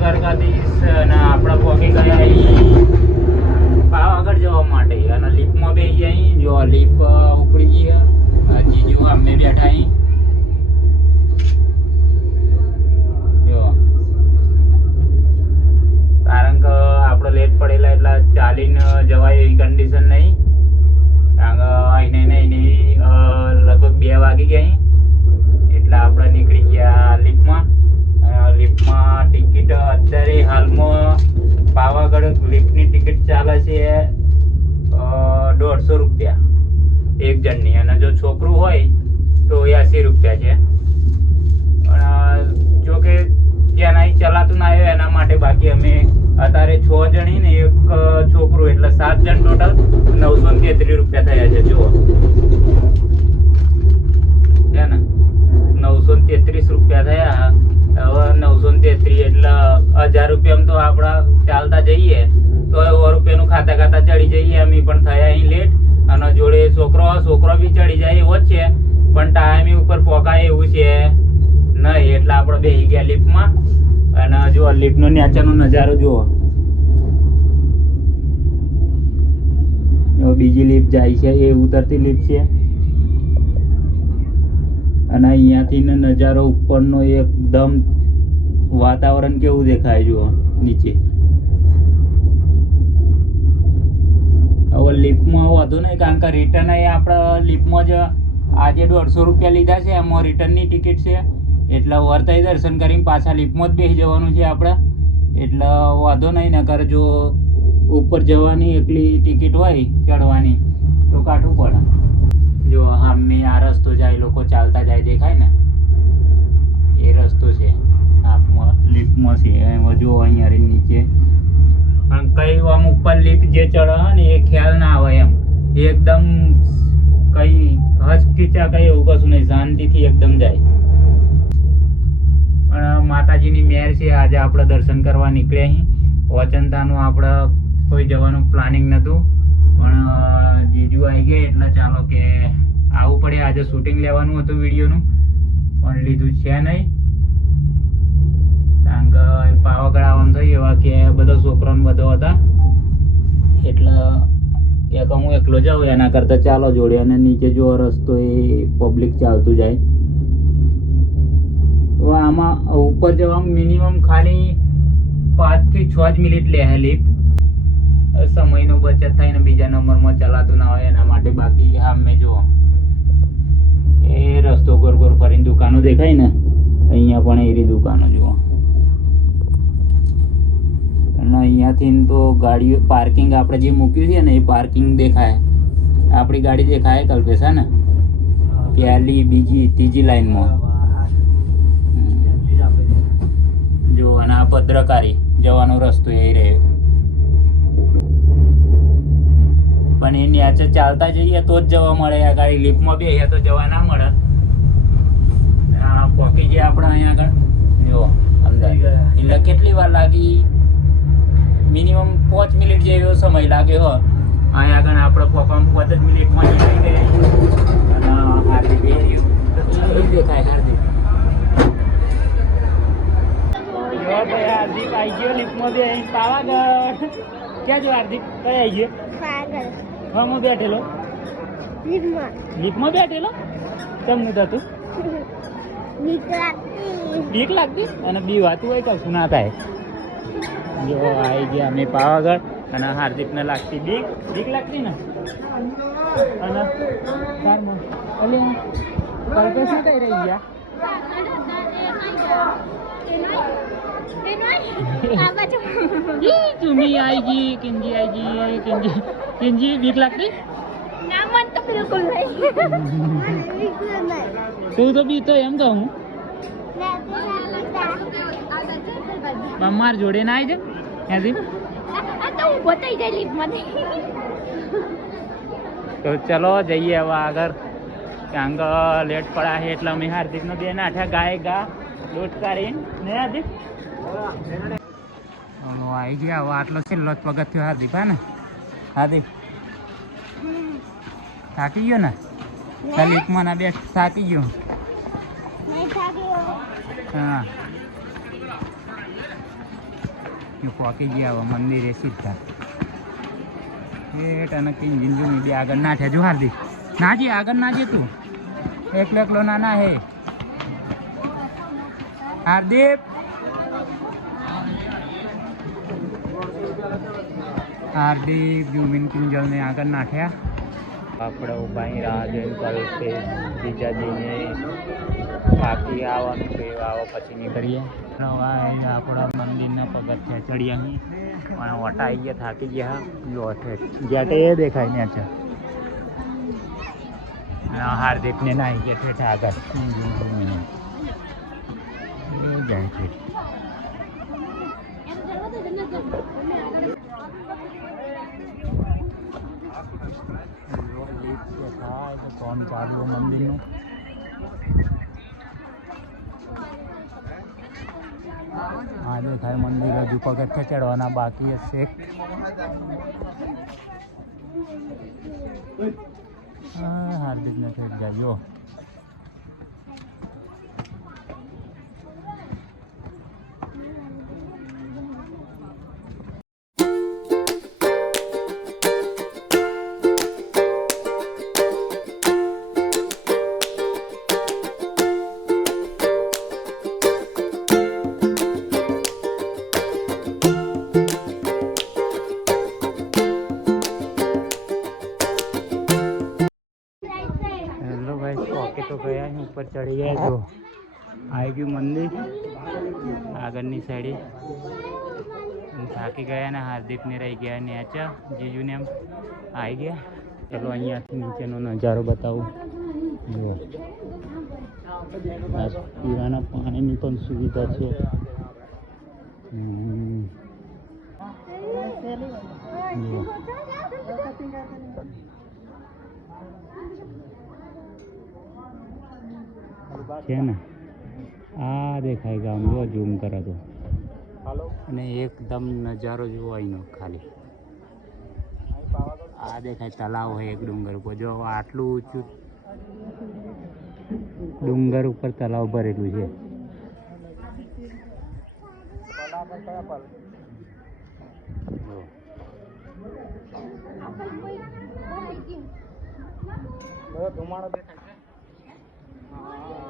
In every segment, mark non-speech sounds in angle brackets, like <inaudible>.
દ્વારકાધીશ અને આપણા પોકી ગયા પાવાગઢ જવા માટે. અને લીપમાં બે અહીં. જો લીપ ઉપડી ગઈ. હજી જો અમે બેઠા અહીં. જો. કારણ કે આપણે લેટ પડેલા એટલે ચાલીને જવાય એવી કન્ડિશન નહીં. કારણ કે અહીં નહીં લગભગ બે વાગી ગયા એટલે આપણે નીકળી ગયા અ, લિફ્ટમાં ટિકિટ અત્યારે હાલમાં પાવાગઢ લિફ્ટની ટિકિટ ચાલે છે દોઢસો રૂપિયા એક જણની. અને જો છોકરું હોય તો એસી રૂપિયા છે. પણ જો કે જ્યાં નહીં ચલાતું ના આવ્યું, એના માટે બાકી અમે અત્યારે છ જણી ને એક છોકરું, એટલે સાત જણ ટોટલ નવસો તેત્રીસ રૂપિયા થયા છે, જુઓ. છે ને? નવસો તેત્રીસ રૂપિયા થયા. હવે નવસો તેત્રીસ એટલે હજાર રૂપિયા તો આપણા ચાલતા જઈએ, તો સો રૂપિયાનું ખાતા ખાતા ચડી જઈએ અમે પણ થયા અહીં લેટ અને જોડે છોકરો છોકરો બી ચડી જાય એવો જ છે, પણ ટાઈમ ઉપર પોકાય એવું છે નહીં, એટલે આપણે બેસી ગયા લિફ્ટમાં અને જો લિફ્ટનો નીચેનો નજારો જુઓ. બીજી લિફ્ટ જાય છે, એ ઉતરતી લિફ્ટ છે. અને અહીંયાથી ને નજારો ઉપરનો એકદમ વાતાવરણ કેવું દેખાય જુઓ, નીચે. હવે લિફ્ટમાં વધુ નહીં કારણ કે રિટર્ન એ આપણે લિફ્ટમાં જ આજે દોઢસો રૂપિયા લીધા છે, એમાં રિટર્નની ટિકિટ છે. એટલે વર્તાઈ દર્શન કરીને પાછા લિફ્ટમાં જ બેસી જવાનું છે આપણે. એટલે વાંધો નહીં, નકર જો ઉપર જવાની એકલી ટિકિટ હોય ચડવાની, તો કાઢવું પડે. જો સામે આ રસ્તો જાય લોકો ચાલતા જાય દેખાય ને? એ રસ્તો છે લિફ્ટમાં છે એમાં જો અહીંયા નીચે. પણ કઈ આમ ઉપર લિફ્ટ જે ચડે ને એ ખ્યાલ ના આવે એમ. એકદમ કઈ હચકીચા કઈ એવું કશું નહીં શાંતિથી એકદમ જાય. પણ માતાજીની મેર છે આજે આપણે દર્શન કરવા નીકળ્યા અહીં વચનતાનું આપણે કોઈ જવાનું પ્લાનિંગ નહોતું. પણ જીજુ આવી ગયા એટલે ચાલો કે આવવું પડે. આજે શૂટિંગ લેવાનું હતું વિડીયોનું, પણ લીધું છે નહીં. કારણ કે પાવાગઢ આવવાનું થયું, એવા કે બધો છોકરો બધો હતા. એટલે એક હું એકલો જાઉં, એના કરતાં ચાલો જોડે. અને નીચે જો રસ્તો એ પબ્લિક ચાલતું જાય. તો આમાં ઉપર જવા મિનિમમ ખાલી પાંચથી છ જ મિનિટ લે લિફ્ટ સમયનો બચત થાય ને બીજા નંબરમાં ચલાતું ના હોય એના માટે બાકી હા મેં જુઓ. એ રસ્તો ગોર ગોર ફરીને દુકાનો દેખાય ને, અહીંયા પણ એરી દુકાનો જુઓ. અને અહીંયાથી તો ગાડીઓ, પાર્કિંગ આપણે જે મૂક્યું છે ને, એ પાર્કિંગ દેખાય. આપણી ગાડી દેખાય કલ્પેશ ને? પહેલી, બીજી, ત્રીજી લાઈનમાં. જુઓ, અને આ પત્રકારી જવાનો રસ્તો એ રહ્યો પણ એની આજે ચાલતા જઈએ તો જ જવા મળે આ ગાડી. લિફ્ટમાં અહીંયા તો જવા ના મળે. પોકી ગયા આપણે અહીંયા આગળ. જો અંદર એટલે કેટલી વાર લાગી? મિનિમમ પાંચ મિનિટ જેવો સમય લાગ્યો હો. અહીંયા આગળ આપણે પોકવામાં પાંચ જ મિનિટમાં નીકળી ગયા. અને હાર્દિક દેખાય હાર્દિક. હાર્દિક આવી ગયો લિફ્ટમાં બે પાવાગઢ. ક્યાં જો હાર્દિક? કઈ આવી ગયો? હા હું બેઠેલો લીફમાં બેઠેલો? કેમ નતું થતું? બીક લાગતી. અને બી વાતું હોય કશું ના થાય? જો આવી ગયા અમે પાવાગઢ અને હાર્દિકને લાગતી બીક. બીક લાગતી ને? અને? અલે કલ્પેશ કઈ રહી ગયા. ચુમી આવી ગઈ કિંજી આવી ગઈ કિંજી કિંજી બીક લાગતી? તું તો બી તો એમ કહું માર જોડે ના આવી જાય તો ચલો જઈએ હવે આગળ. કારણ લેટ પડા છે એટલે અમે હાર્દિકનો બે નાઠા ગાય ગા લોટ કરીને. ને હાર્દિક? આવી ગયા. આટલો છેલ્લો જ પગત થયો હાર્દિક હા ને? હાર્દિક થાકી ગયો ને? લીફમાં ના બે થાકી ગયો. હા. પહોંચી ગયા હવે મંદિરે સીધા. એ તને કઈ જીંજુ બી આગળ ના થયા. જો હાર્દિક ના જે આગળ ના જે તું. એકલો એકલો હે હાર્દિક હાર્દિક જુમિન કિંજલને આગળ નાખ્યા. આપણે ભાઈ રાહ જોઈને બીજા જીજાજીને બાકી આવવાનું છે આવો પછી નીકળીએ. ભાઈ આપણા મંદિરના પગથિયા ચડ્યા અહીં. પણ વટાઈ ગયા થાકી ગયા. જો જ્યાં એ દેખાય ને છે. હાર્દિકને નાહી ગયા છે આગળ. જાય છે. થાય તો કોણ ચાલુ મંદિરનું આ દેખાય મંદિર હજુ પગથિયા ચડવાના બાકી હશે હાર્દિક ને ઠેક આગળની સાઈડે. થાકી ગયા ને હાર્દિકને રહી ગયા ને આચા. જીજુને એમ આવી ગયા. ચલો અહીંયાથી નીચેનો નજારો બતાવું. જો પીવાના પાણીની પણ સુવિધા છે. છે ને? આ દેખાય ગામ જો ઝૂમ કરે તો. અને એકદમ નજારો જુઓ અહીંનો ખાલી. આ દેખાય તલાવ હોય એક ડુંગર ઉપર. જો આટલું ઊંચું ડુંગર ઉપર તલાવ ભરેલું છે. જુઓ.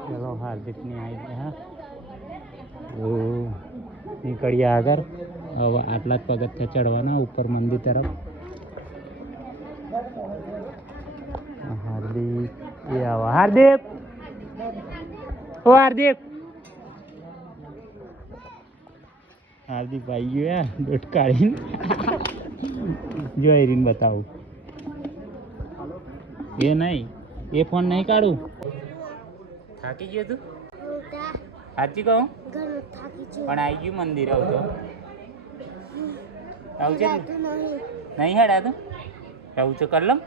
ચલો હાર્દિકની આવી ગયા નીકળીએ આગળ હવે આટલા જ પગથિયા ચડવાના ઉપર મંદિર તરફ હાર્દિક એ આવો હાર્દિક ઓ હાર્દિક હાર્દિક ભાઈ ગયો દોટ કાઢીને જો એરીને બતાવું એ નહીં એ ફોન નહીં કાઢું થાકી ગયો તું? સાચી કહું? પણ આવી ગયું મંદિર આવું ને? જાતું નહીં. હેડા તું? આવું છો કલમ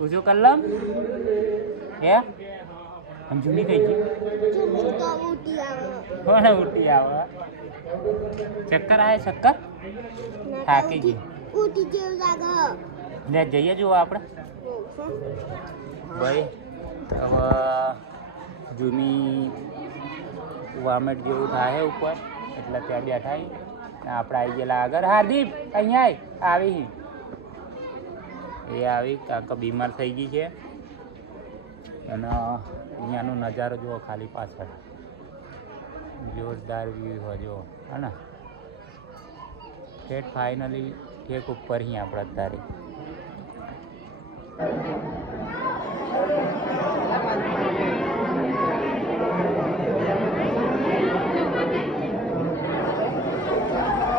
ઊંચું કલમ હે? આમ જૂની થઈ ગઈ. કોણ ઉઠી આવે. કોને ઉઠી આવે? ચક્કર આવે ચક્કર? થાકી ગઈ. ઉઠી જેવું લાગે. લે જઈએ જોવા આપણે. ભાઈ હવે જૂની વામેટ જેવું થાય ઉપર, એટલે ત્યાં બેઠા આપણે આવી ગયેલા આગળ. હાર્દિક, અહીંયા આવી. એ આવી, કાકા બીમાર થઈ ગઈ છે. અને અહીંયાનો નજારો જુઓ, ખાલી પાછળ. જોરદાર વ્યૂ હોય જુઓ. હા ને? ઠેઠ ફાઇનલી ઠેક ઉપર અહીં આપણે અત્યારે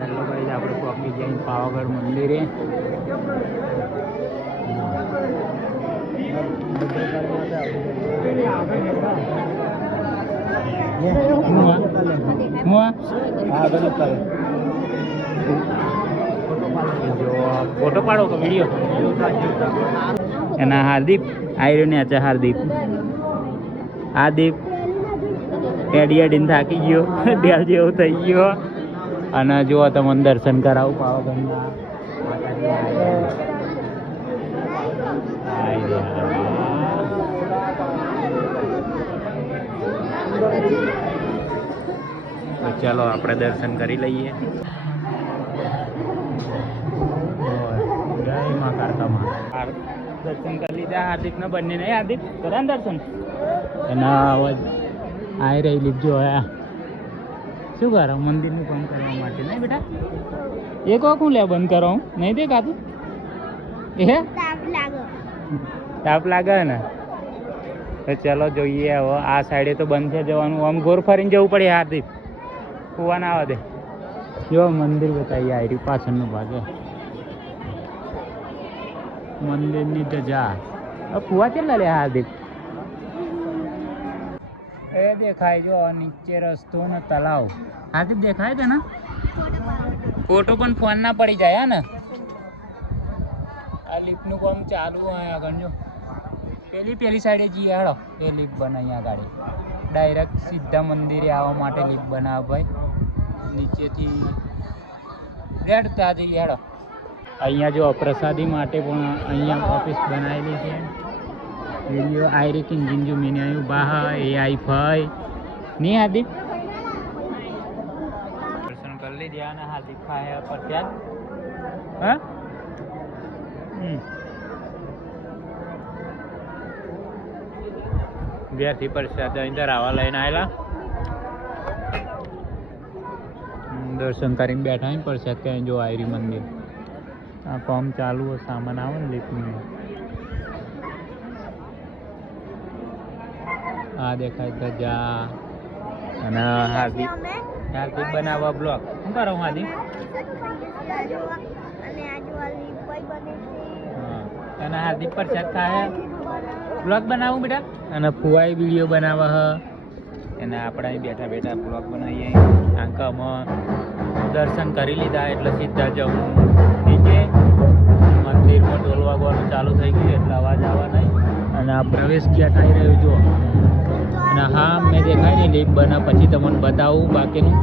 હેલો ભાઈ આપણે પહોંચી ગયા પાવાગઢ મંદિરે. ફોટો પાડો કે વીડિયો? એના હાર્દિક આયરો ને અચ્છા હાર્દિક. હાર્દિક એડી એડીને થાકી ગયો. ડેલ જેવું થઈ ગયો. અને જુઓ તમે દર્શન કરાવું પાવાગઢના તો ચાલો આપણે દર્શન કરી લઈએ. દર્શન કરી લીધા. હાર્દિકને બંને નહીં હાર્દિક કર્યા દર્શન? એના અવાજ આવી રહી લીધો આ શું કરો? મંદિરનું કામ કરવા માટે નહીં બેટા? એ કોક હું લે બંધ કરો હું. નહીં દેખાતું એ તાપ લાગે. ને? તો ચલો જોઈએ હવે. આ સાઈડે તો બંધ છે જવાનું. આમ ગોર ફરીને જવું પડે હાર્દિક. કુવા ના આવે દે. જો મંદિર બતાવી આવી રહ્યું ભાગે. મંદિરની તો જા કુવા કેટલા લે હાર્દિક? દેખાય જો નીચે રસ્તો ને તલાવ હાર્દિક દેખાય છે ને? ફોટો પણ ફોન ના પડી જાય ને? આ લિફ્ટનું કામ ચાલુ હોય આગળ, જો. પેલી પેલી સાઈડે જઈએ, હેડો. એ લિફ્ટ બનાવી આગળ. ડાયરેક્ટ સીધા મંદિરે આવવા માટે લિફ્ટ બનાવ ભાઈ. નીચેથી રેડ ત્યાં જઈએ, હાડો. અહીંયા જો પ્રસાદી માટે પણ અહીંયા ઓફિસ બનાવેલી છે. વીડિયો આયરિક ઇન્જિન જો મેને આવ્યું બાહા એ આઈ ફાઈ નહીં હાર્દિક દર્શન કરી લીધા અને હાર્દિક ખાયા પર ત્યાં હા? હમ. ઘેરથી પ્રસાદ અંદર આવા લઈને આવેલા દર્શન કરીને બેઠા પ્રસાદ કઈ જો આયરી મંદિર. આ કામ ચાલુ સામાન આવે ને લિફ્ટનું. આ દેખાય ધજા. અને હાર્દિક. હાર્દિક બનાવવા બ્લોક શું કરો હું હાર્દિક? અને હાર્દિક પ્રસાદ ખાય. બ્લોગ બનાવું બેટા? અને ફુવાઈ વીડિયો બનાવવા હ. અને આપણે અહીં બેઠા બેઠા બ્લોગ બનાવીએ. આંકામાં દર્શન કરી લીધા એટલે સીધા જવું. નીચે મંદિરમાં ઢોલ વાગવાનું ચાલુ થઈ ગયું એટલે અવાજ આવવા નહીં. અને આ પ્રવેશ ગેટ આવી રહ્યો જો અને હા મેં દેખાય ને લીપ બના પછી તમને બતાવું બાકીનું.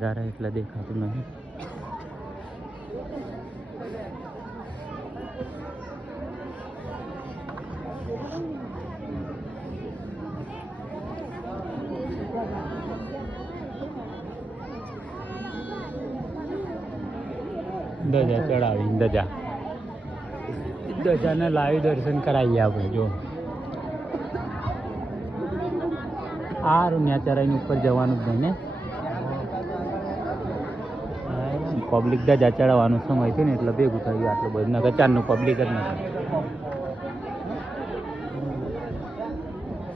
વધારે એટલે દેખાતું નથી ધજા ચડાવી, દજા. દજાને લાવી દર્શન કરાવીએ આપણે જો. આ રૂનિયા ચરાઈની ઉપર જવાનું જ નહીં ને. પબ્લિક જ અચાડવાનો સમય થયો ને એટલે ભેગું થયું આટલું બધું નગર ચારનું પબ્લિક જ નથી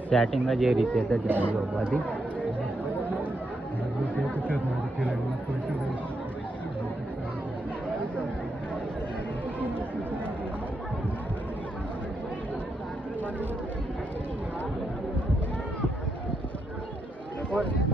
સેટિંગ જ એ રીતે તો બધી Thank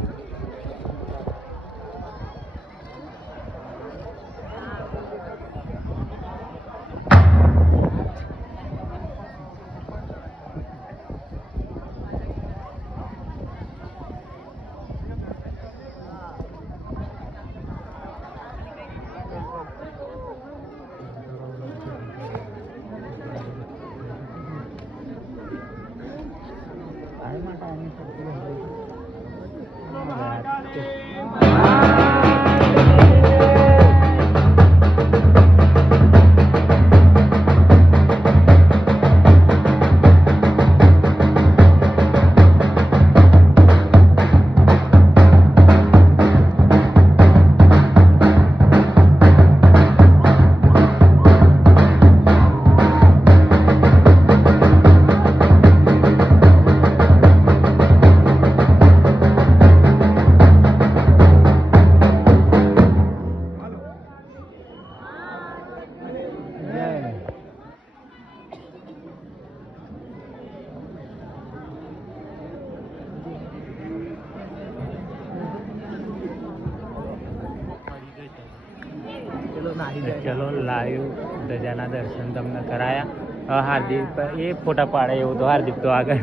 એ ફોટા પાડે એવું તો હાર્દિક તો આગળ.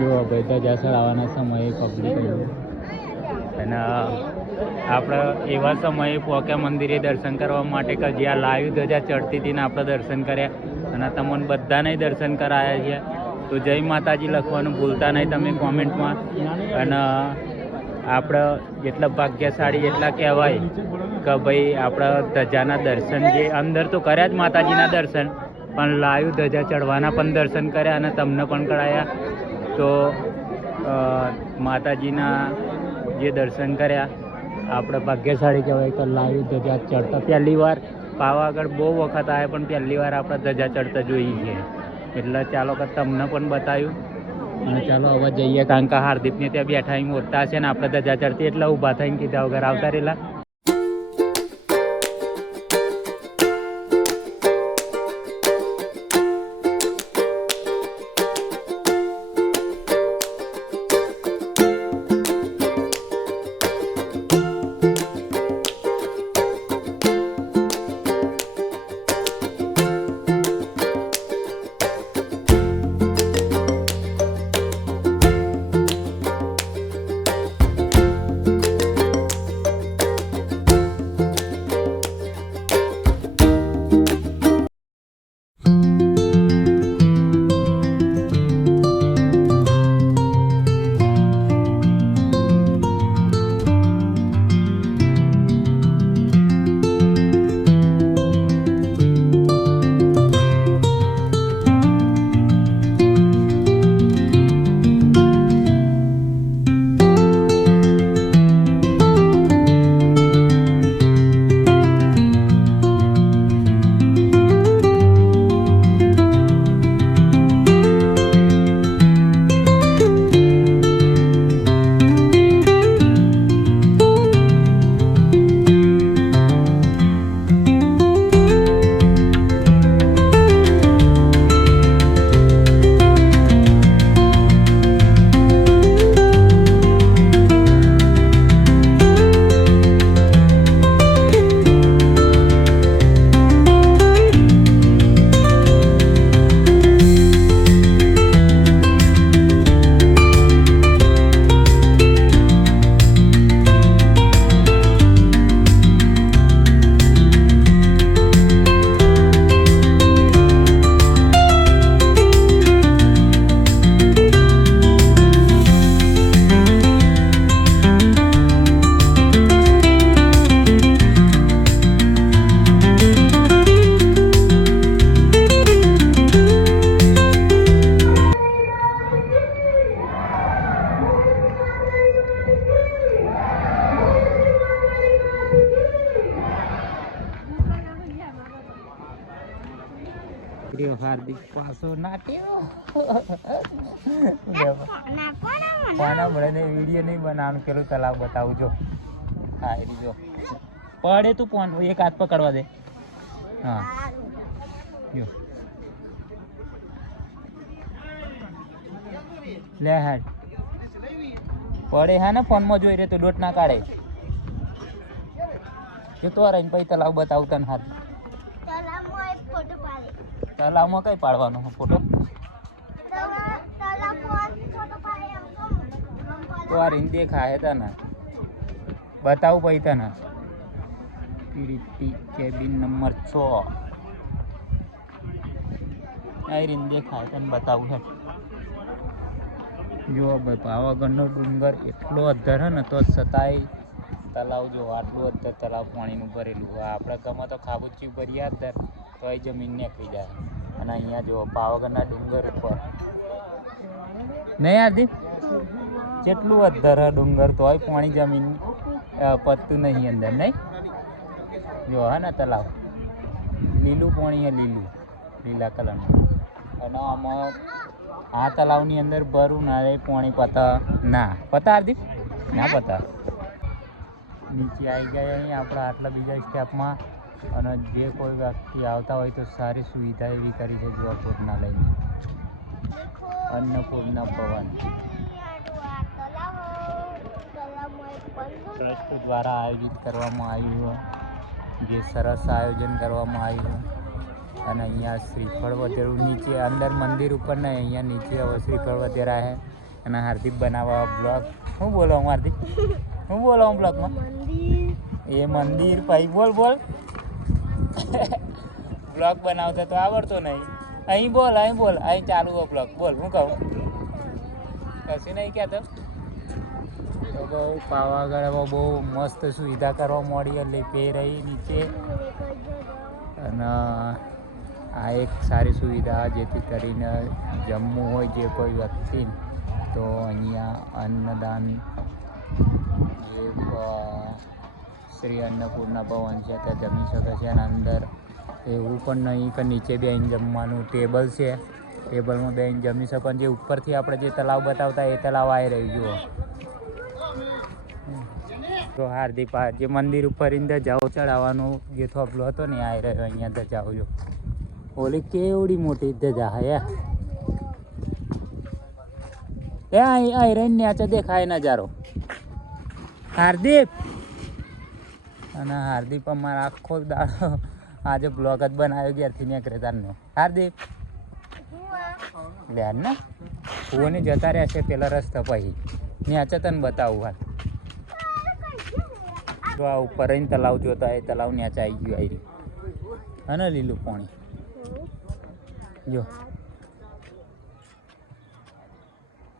જો ભાઈ ધજા આવવાના સમયે પબ્લિક અને આપણે એવા સમયે પોકે મંદિરે દર્શન કરવા માટે કે જ્યાં લાઈવ ધજા ચડતી હતી ને આપણે દર્શન કર્યા. અને તમને બધાને દર્શન કરાયા છે. તો જય માતાજી લખવાનું ભૂલતા નહીં તમે કોમેન્ટમાં. અને આપણે જેટલા ભાગ્યશાળી એટલા કહેવાય કે ભાઈ આપણા ધજાના દર્શન જે અંદર તો કર્યા જ માતાજીના દર્શન. પણ લાઈવ ધજા ચડવાના પણ દર્શન કર્યા અને તમને પણ કરાયા તો માતાજીના જે દર્શન કર્યા, આપણે ભાગ્યશાળી કહેવાય કે લાઈવ ધજા ચડતા પહેલી વાર પાવાગઢ બહુ વખત આવે પણ પહેલી વાર આપણે ધજા ચડતા જોઈ છે. એટલે ચાલો કે તમને પણ બતાવ્યું અને ચાલો હવે જઈએ કારણ કે હાર્દિકને ત્યાં બેઠા અહીં મોટા છે ને આપણે ધજા ચડતી એટલે ઊભા થઈને કીધા વગર આવતા રહેલા. હાર્દિક પાછો નાટ્યો ના પણ પાના વીડિયો નહીં બનાવવાનું. પેલું તલાવ બતાવું જો. હા એ જો પડે તું ફોન એક હાથ પકડવા દે. હા. જો. લે હાડ પડે હા ને ફોનમાં જોઈ રે તો ડોટ ના કાઢે. જો તો રહીને પછી તલાવ બતાવું તને હાથ તલાવમાં એક ફોટો પાડે તલાવમાં કઈ પાડવાનો ફોટો. તો આ રીંગ દેખાય ને. બતાવું પછી તને. પીડીપી કેબિન નંબર છ. આ રીંગ દેખાય તને બતાવું ભાઈ પાવાગઢનો ડુંગર એટલો અધર હે ને, તો છતાંય તલાવ જો આટલું અધર તલાવ પાણીનું ભરેલું. આપણે ગમે તો ખાબુચી ભરીએ અધર તો એ જમીન નીકળી જાય. અને અહીંયા જુઓ પાવાગઢના ડુંગર ઉપર. નહીં હાર્દિક જેટલું અધર ડુંગર તોય પાણી જમીન પતતું નહીં અંદર, નહીં? જો, હા ને તલાવ લીલું પાણી હે, લીલું. લીલા કલરનું. અને આમાં આ તલાવની અંદર ભરું ના રે, પાણી પતા ના. પતા હાર્દિક ના પતા. નીચે આવી ગયા અહીં, આપણા આટલા બીજા સ્ટેપમાં. અને જે કોઈ વ્યક્તિ આવતા હોય તો સારી સુવિધા એવી કરી છે જો ભોજના લઈને. અન્નપૂર્ણા ભવન. ટ્રસ્ટ દ્વારા આયોજિત કરવામાં આવ્યું જે સરસ આયોજન કરવામાં આવ્યું અને અહીંયા શ્રીફળ વધેરું નીચે અંદર મંદિર ઉપર નહીં અહીંયા નીચે હવે શ્રીફળ વધેરા છે. અને હાર્દિક બનાવવા બ્લોગ શું બોલો હું હાર્દિક? શું બોલો હું બ્લોગમાં એ મંદિર ભાઈ બોલ બોલ. <laughs> બ્લોગ બનાવતા તો આવડતો નહીં. અહીં બોલ અહીં બોલ અહીં ચાલુ હો બ્લોગ બોલ હું કહું? કશું નહીં કહેતો તો? બહુ પાવાગઢમાં બહુ મસ્ત સુવિધા કરવા મળી એટલે પે રહી નીચે. અને આ એક સારી સુવિધા જેથી કરીને જમવું હોય જે કોઈ વ્યક્તિ તો અહીંયા અન્નદાન અ, શ્રી અન્નપૂર્ણા ભવન છે, ત્યાં જમી શકે છે અને અંદર એવું પણ નહીં કે નીચે બેહીને જમવાનું ટેબલ છે. ટેબલમાં બેહીને જમી શકો જે ઉપરથી આપણે જે તલાવ બતાવતા એ તલાવ આવી રહ્યું જુઓ. તો હાર્દિક આ જે મંદિર ઉપર અંદર જાઓ ચડાવવાનો જે થોપલો હતો ને આવી રહ્યો, અહીંયા જાઓ જો ઓલી કેવડી મોટી ધજા હે? એ અહીં રહી ને ન્યાચે દેખાય નજારો. હાર્દિક! અને હાર્દિક અમારા આખો દાડો આજે બ્લોગ જ બનાવ્યો ઘેરથી નીકળે તારનો. હાર્દિક? લે ને? ફોને જતા રહ્યા છે પેલા રસ્તા પછી. ન્યાચે તને બતાવું હાલ. તો આ ઉપર રહીને તલાવ જોતા એ તલાવ ને આવી ગયું આવી અને લીલું પાણી. જો.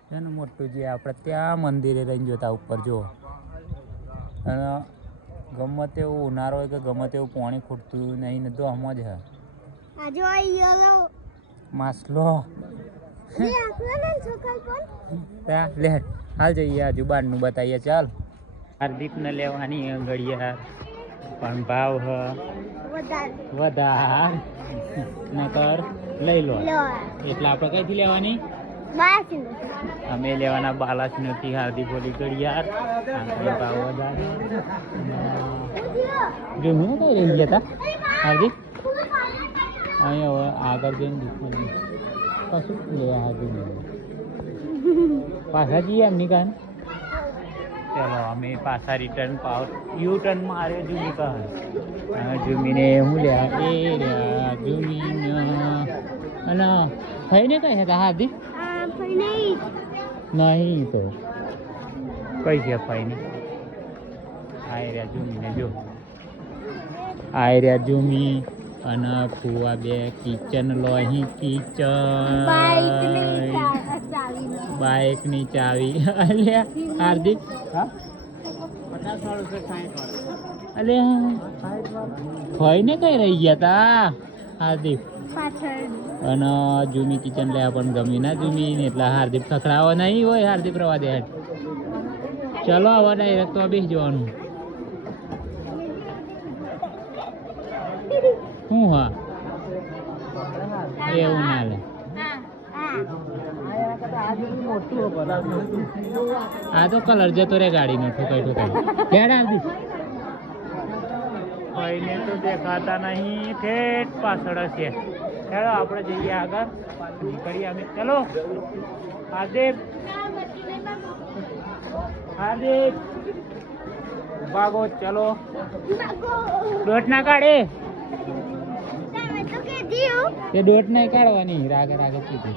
છે ને મોટું જે આપણે ત્યાં મંદિરે રહીને જોતા ઉપર જો અને ગમે તેવું ઉનાળો હોય કે ગમે તેવું પાણી ખૂટતું નહીં ને તો આમ જ હે. આજો જો આ યલો માસલો લે હાલ જઈએ આજુ બહારનું બતાવીએ ચાલ. હાર્દિકને લેવાની હે ઘડિયાળ. પણ ભાવ હ. વધાર. વધાર. નકર લઈ લો. એટલે આપણે કઈથી લેવાની? અમે લેવાના બાલાસ નથી હાર્દિક બોલી યાર. આપણે ભાવ વધારે. જો હું કઈ રહી ગયા હતા હાર્દિક? અહીંયા હવે આગળ જઈને દુકાન કશું જ લેવા હાર્દિક પાછા જઈએ એમની કાન ચલો, અમે પાછા રિટર્ન પાવ યુ ટર્ન માર્યો જુમી કહે જુમીને હું લ્યા એ રહ્યા જુમીન. અને થઈને કઈ હતા હાર્દિક? નહીં. નહીં તો. કઈ છે ફાઈની આઈ રહ્યા જુમીને જો. આઈ રહ્યા જુમી અને ફુવા બે કિચન લો અહીં કિચન. બાઇકની ચાવી. અલ્યા હાર્દિક. અલ્યા ફઈને કઈ રહી ગયા તા? હાર્દિક. અને જૂની કિચન લે પણ ગમી ના જૂની ને એટલે હાર્દિક ખખડાવો નહીં હોય હાર્દિક પ્રવાદે ચલો હવે ડાયરેક્ટ તો બેસી જવાનું. શું હા? એવું ના લે. આ તો કલર જતો રે ગાડીનો ઠોકાઈ ઠોકાઈ. હેડ હાર્દિક કોઈને તો દેખાતા નહીં. ઠેઠ પાછળ છે ચાલો આપણે જઈએ આગળ. નીકળીએ અમે. ચલો. હાર્દિક હાર્દિક ભાગો ચલો. દોટ ના કાઢે. એ દોટ નહીં કાઢવાની. રાગે રાગે કીધું.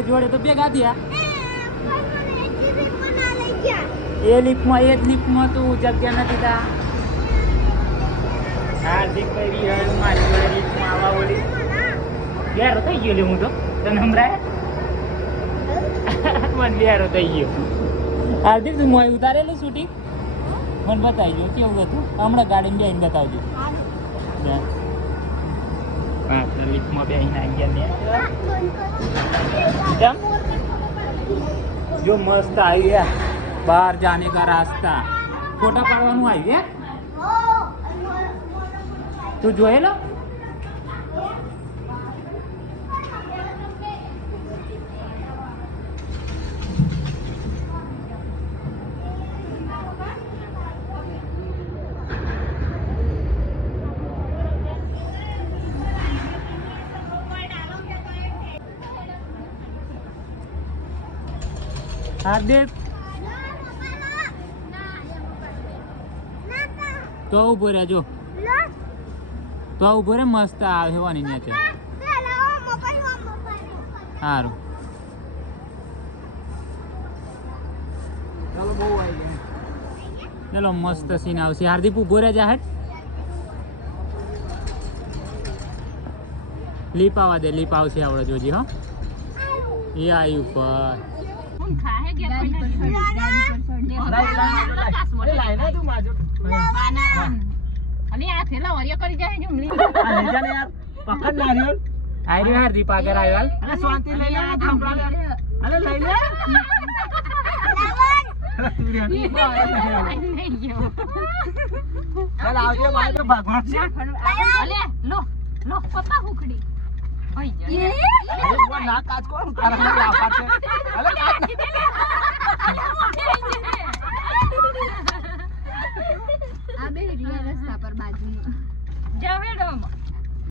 બે જોડે તો ભેગા થયા એ લીફમાં એ જ લીફમાં તું જગ્યા નથી તા. હાર્દિક ભાઈ મારી જોડે લીફમાં આવવા બોલી બેરો થઈ ગયો હું તો. તને સંભળાય? <laughs> મને બેરો થઈ ગયો. હાર્દિક તું મોય ઉતારેલું શૂટિંગ? મને બતાવી દો કેવું હતું? હમણાં ગાડીમાં બેન બતાવજો. બે. હા તો લિફ્ટમાં બેસીને આવી ગયા કેમ જો મસ્ત આવી ગયા બહાર જાને કા રાસ્તા ફોટા પાડવાનું આવી તું જોયેલો હાર્દિક? તો ઊભો રે જો તો ઊભો રે મસ્ત આવે વાની નેચર સારું ચાલો મસ્ત સીન આવશે. હાર્દિક ઊભો રે જા હેઠ લીપ આવવા દે લીપ આવશે આવડે જોજી હો. એ આવી ઉપર ને પકડ આવી રહ્યો હાર્દિક આગળ આવ્યો અરે શાંતિ લઈ લે લે અરે લઈ લે અરે તું રે. ચાલ આવજે ના કાચ આ બે રસ્તા પર બાજુમાં જાવેડોમાં